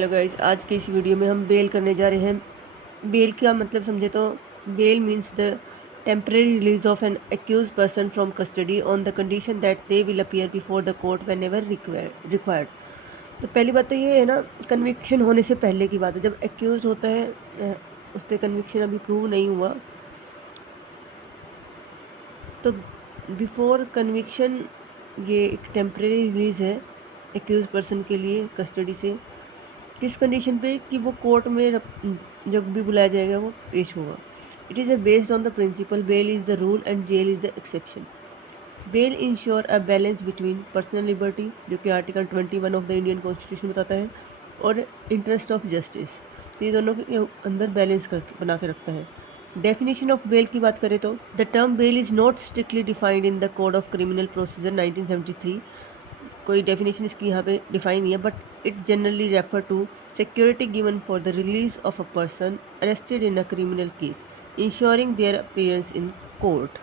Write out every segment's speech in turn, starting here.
Hello guys, आज के इस वीडियो में हम बेल करने जा रहे हैं। बेल का मतलब समझे तो bail means the temporary release of an accused person from custody on the condition that they will appear before the court whenever required. तो पहली बात तो ये है ना, कन्विक्शन होने से पहले की बात है। जब एक्यूज होता है उस पर कन्विक्शन अभी प्रूव नहीं हुआ, तो बिफोर कन्विक्शन ये एक टेम्परेरी रिलीज है एक्यूज पर्सन के लिए कस्टडी से। किस कंडीशन पे कि वो कोर्ट में जब भी बुलाया जाएगा वो पेश होगा। It is based on the principle bail is the rule and jail is the exception. Bail ensure a balance between personal liberty, जो कि article 21 of the Indian constitution बताता है, और इंटरेस्ट ऑफ जस्टिस। तो ये दोनों के अंदर बैलेंस करके बना के रखता है। डेफिनेशन ऑफ बेल की बात करें तो the term bail is not strictly defined in the code of criminal procedure 1973। कोई डेफिनेशन इसकी यहाँ पे डिफाइन नहीं है, but it generally refer to security given for the release of a person arrested in a criminal case ensuring their appearance in court.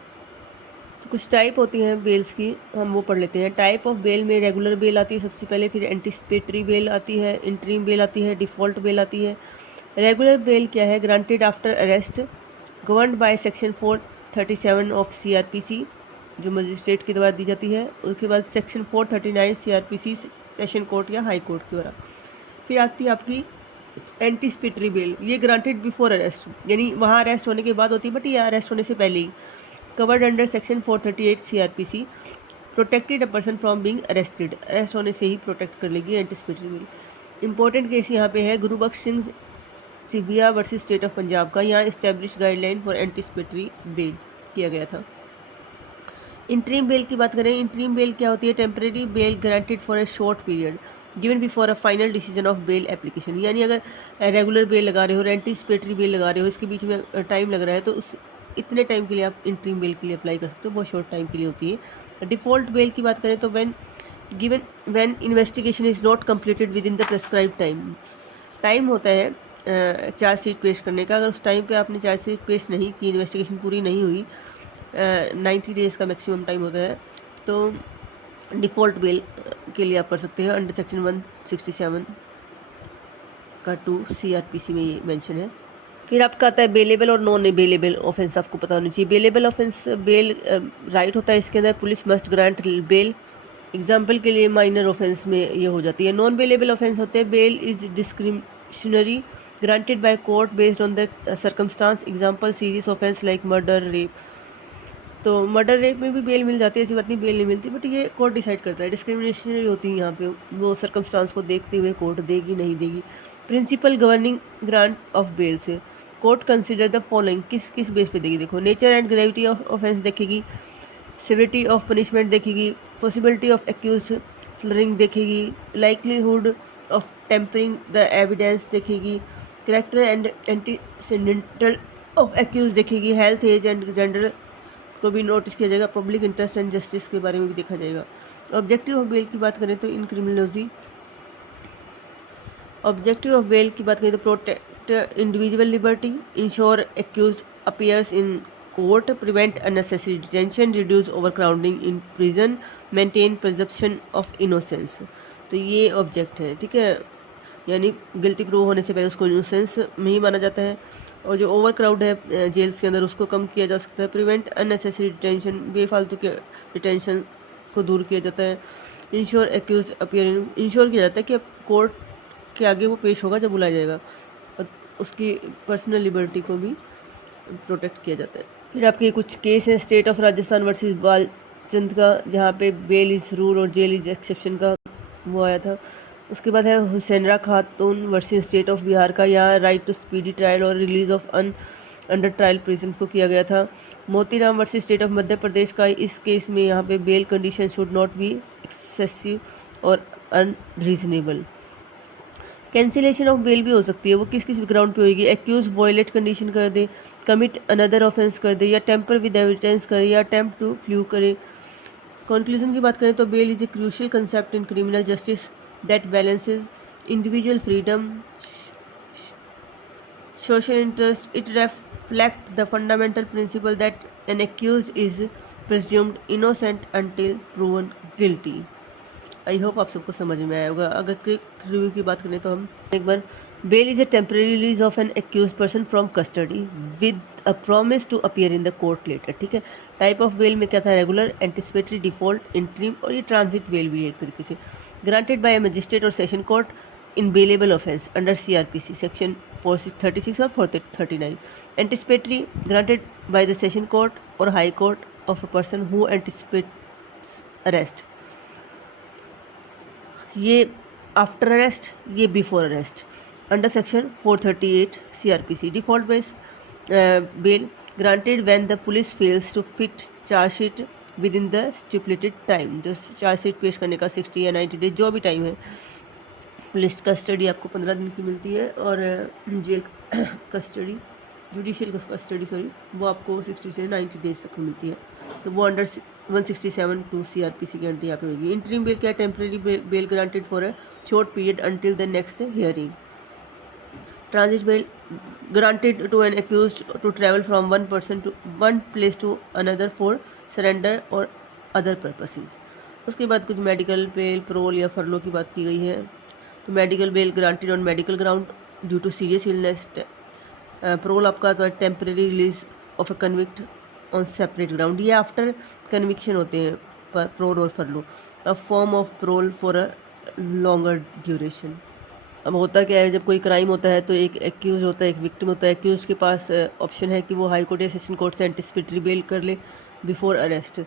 तो कुछ type होती हैं बेल्स की, हम वो पढ़ लेते हैं। टाइप ऑफ बेल में रेगुलर बेल आती है सबसे पहले, फिर एंटिसिपेटरी बेल आती है, इंटरिम बेल आती है, डिफ़ॉल्ट बेल आती है। रेगुलर बेल क्या है? Granted after arrest, governed by section 437 of CRPC, जो मजिस्ट्रेट के द्वारा दी जाती है। उसके बाद सेक्शन 439 CRPC सेशन कोर्ट या हाई कोर्ट के द्वारा। फिर आती है आपकी एंटिसिपेटरी बेल, ये ग्रांटेड बिफोर अरेस्ट, यानी वहाँ अरेस्ट होने के बाद होती है, बट ये अरेस्ट होने से पहले ही। Covered under section 438 CRPC, protected a person from being arrested, arrest होने से ही प्रोटेक्ट कर लेगी एंटिसिपेटरी बेल। इंपॉर्टेंट केस यहाँ पे है Gurbaksh Singh Sibia versus state of Punjab का। यहाँ establish guideline for anticipatory bell किया गया था। इंटरिम बेल की बात करें, इंटरिम बेल क्या होती है? Temporary bail granted for a short period given before a final decision of bail application. यानी अगर रेगुलर बेल लगा रहे हो और एंटिसिपेटरी बेल लगा रहे हो, इसके बीच में टाइम लग रहा है, तो उस इतने टाइम के लिए आप इंटरिम बेल के लिए अप्लाई कर सकते हो, बहुत शॉर्ट टाइम के लिए होती है। डिफ़ॉल्ट बेल की बात करें तो when investigation is not completed with in the prescribe time होता है चार्जशीट पेश करने का। अगर उस टाइम पे आपने चार्जशीट पेश नहीं की, इन्वेस्टिगेशन पूरी नहीं हुई, 90 डेज़ का मैक्सिमम टाइम होता है, तो डिफ़ॉल्ट बेल के लिए आप कर सकते हैं अंडर सेक्शन 167 का 2 CRPC में ये मेंशन है। फिर आपका आता है बेलेबल और नॉन बेलेबल ऑफेंस। आपको पता होनी चाहिए बेलेबल ऑफेंस बेल राइट होता है, इसके अंदर police must grant bell. Example के लिए माइनर ऑफेंस में ये हो जाती है। नॉन बेलेबल ऑफेंस होते हैं bail is discriminatory granted by court based on the circumstance. Example serious offence like murder, rape. तो मर्डर रेप में भी बेल मिल जाती है, ऐसी बात नहीं बेल नहीं मिलती, बट ये कोर्ट डिसाइड करता है। डिस्क्रिमिनेशनरी होती है यहाँ पे, वो सर्कमस्टांस को देखते हुए कोर्ट देगी नहीं देगी। Principle governing grant of bail से कोर्ट कंसिडर द फॉलोइंग, किस किस बेस पे देगी? देखो, nature and gravity of offence देखेगी, सिविरिटी ऑफ पनिशमेंट देखेगी, पॉसिबिलिटी ऑफ एक्यूज फ्लरिंग देखेगी, likelihood of tampering the evidence देखेगी, character and antecedents of accused देखेगी, हेल्थ, एज एंड जेंडर को भी नोटिस किया जाएगा, पब्लिक इंटरेस्ट एंड जस्टिस के बारे में भी देखा जाएगा। ऑब्जेक्टिव ऑफ बेल की बात करें तो in criminology objective of bail की बात करें तो protect individual liberty, ensure accused appears in court, prevent unnecessary detention, reduce overcrowding in prison, maintain presumption of innocence. तो ये ऑब्जेक्ट है, ठीक है, यानी गिल्टी प्रूव होने से पहले उसको इनोसेंस में ही माना जाता है। और जो ओवर क्राउड है जेल्स के अंदर, उसको कम किया जा सकता है। प्रिवेंट अननेसेसरी डिटेंशन, बेफालतू के डिटेंशन को दूर किया जाता है। इंश्योर एक्यूज अपीयर, इंश्योर किया जाता है कि अब कोर्ट के आगे वो पेश होगा जब बुलाया जाएगा, और उसकी पर्सनल लिबर्टी को भी प्रोटेक्ट किया जाता है। फिर आपके कुछ केस हैं, state of Rajasthan versus Balchand का, जहाँ पे बेल इज़ रूल और जेल इज़ एक्सेप्शन का वो आया था। उसके बाद है हुसैनरा खातून वर्सेस स्टेट ऑफ बिहार का, यहाँ राइट टू स्पीडी ट्रायल और release of under trial prison को किया गया था। Motiram versus state of Madhya Pradesh का, इस केस में यहाँ पे bail condition should not be excessive और अनरीजनेबल। कैंसिलेशन ऑफ बेल भी हो सकती है, वो किस किस ग्राउंड पे होगी? एक्यूज वॉयलेट कंडीशन कर दे, कमिट अनदर ऑफेंस कर दे, या टेम्पर विद एविडेंस करे, या अटेम्प्ट टू फ्लू करे। कंक्लूजन की बात करें तो bail is a crucial concept in criminal justice that balances individual freedom, social interest. It reflects the fundamental principle that an accused is presumed innocent until proven guilty. I hope आप सबको समझ में आया होगा। अगर क्विक रिव्यू की बात करें तो हम एक बार, bail is a temporary release of an accused person from custody with a promise to appear in the court later. ठीक है, टाइप ऑफ बेल में क्या था, रेगुलर, एंटिसिपेटरी, डिफॉल्ट, इंटरिम और ये ट्रांजिट बेल भी है एक तरीके से। ग्रांटेड बाय ए मजिस्ट्रेट और session court in bailable offense under CRPC section 436 और 439। Anticipatory, granted by the session court और High Court of a person who anticipates arrest. ये आफ्टर अरेस्ट, ये before arrest under section 438 CRPC। Default base bail granted when the police fails to fit chargesheet within the stipulated time. जो chargesheet पेश करने का 60 या 90 days जो भी time है। पुलिस कस्टडी आपको 15 दिन की मिलती है और jail custody, judicial custody sorry, वो आपको 60 से 90 डेज तक मिलती है। तो वो अंडर 167 टू CRPC की एंट्री यहाँ पे होगी। इंटरिम बेल क्या है, temporary bail granted for a short period until the next hearing. Transit bail granted to an accused to travel from one place to another for surrender और other purposes. उसके बाद कुछ medical bell, प्रोल या फरलो की बात की गई है। तो medical bail granted on medical ground due to serious illness. Parole आपका तो temporary release of a convict on separate ground, ये आफ्टर कन्विक्शन होते हैं प्रोल और furlough. A form of parole for a longer duration. अब होता क्या है, जब कोई क्राइम होता है तो एक एक्यूज होता है, एक विक्टिम होता है। एक्यूज के पास ऑप्शन है कि वो हाई कोर्ट या सेशन कोर्ट से एंटिसिपेटरी बेल कर ले बिफोर अरेस्ट।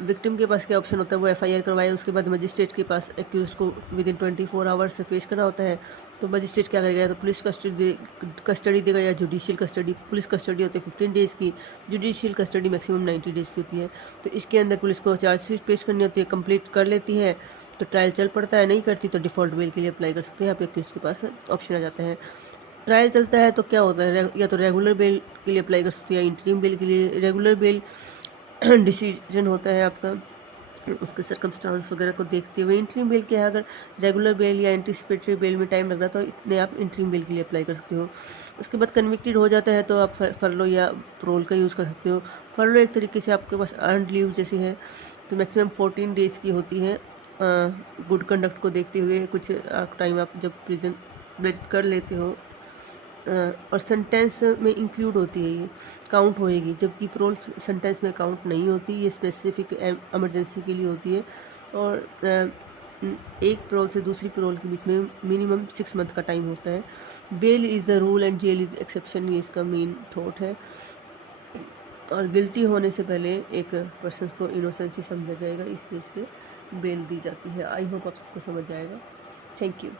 विक्टिम के पास क्या ऑप्शन होता है, वो FIR करवाए, उसके बाद मजिस्ट्रेट के पास एक्यूज को विद इन 24 आवर्स से पेश करना होता है। तो मजिस्ट्रेट क्या करेगा, तो पुलिस कस्टडी देगा या जुडिशियल कस्टडी। पुलिस कस्टडी होती है 15 डेज़ की, जुडिशियल कस्टडी मैक्सिमम 90 डेज़ की होती है। तो इसके अंदर पुलिस को चार्जशीट पेश करनी होती है, कंप्लीट कर लेती है तो ट्रायल चल पड़ता है, नहीं करती तो डिफ़ॉल्ट बेल के लिए अप्लाई कर सकते हैं। यहाँ पे एक्यूज के पास ऑप्शन आ जाते हैं। ट्रायल चलता है तो क्या होता है, या तो रेगुलर बेल के लिए अप्लाई कर सकते हैं या इंटरिम बेल के लिए। रेगुलर बेल डिसीजन होता है आपका उसके सर्कमस्टांस वगैरह को देखते हुए। इंटरिम बेल क्या है, अगर रेगुलर बेल या एंटिसिपेटरी बेल में टाइम लग रहा तो इतने आप इंटरिम बेल के लिए अप्लाई कर सकते हो। उसके बाद कन्विक्टेड हो जाता है तो आप फरलो या प्रोल का यूज़ कर सकते हो। फरलो एक तरीके से आपके पास अर्नड लीव जैसे है, तो मैक्सिमम 14 डेज़ की होती है। गुड कंडक्ट को देखते हुए कुछ टाइम आप जब प्रिजन ब्रेक कर लेते हो, और सेंटेंस में इंक्लूड होती है, ये काउंट होएगी, जबकि प्रोल सेंटेंस में काउंट नहीं होती, ये स्पेसिफिक इमरजेंसी के लिए होती है। और एक प्रोल से दूसरी प्रोल के बीच में मिनिमम 6 मंथ का टाइम होता है। Bail is the rule and jail is exception, ये इसका मेन थॉट है। और गिल्टी होने से पहले एक पर्सन को इनोसेंसी समझा जाएगा, इस बेस पे बेल दी जाती है। आई होप आप सबको समझ आएगा। Thank you.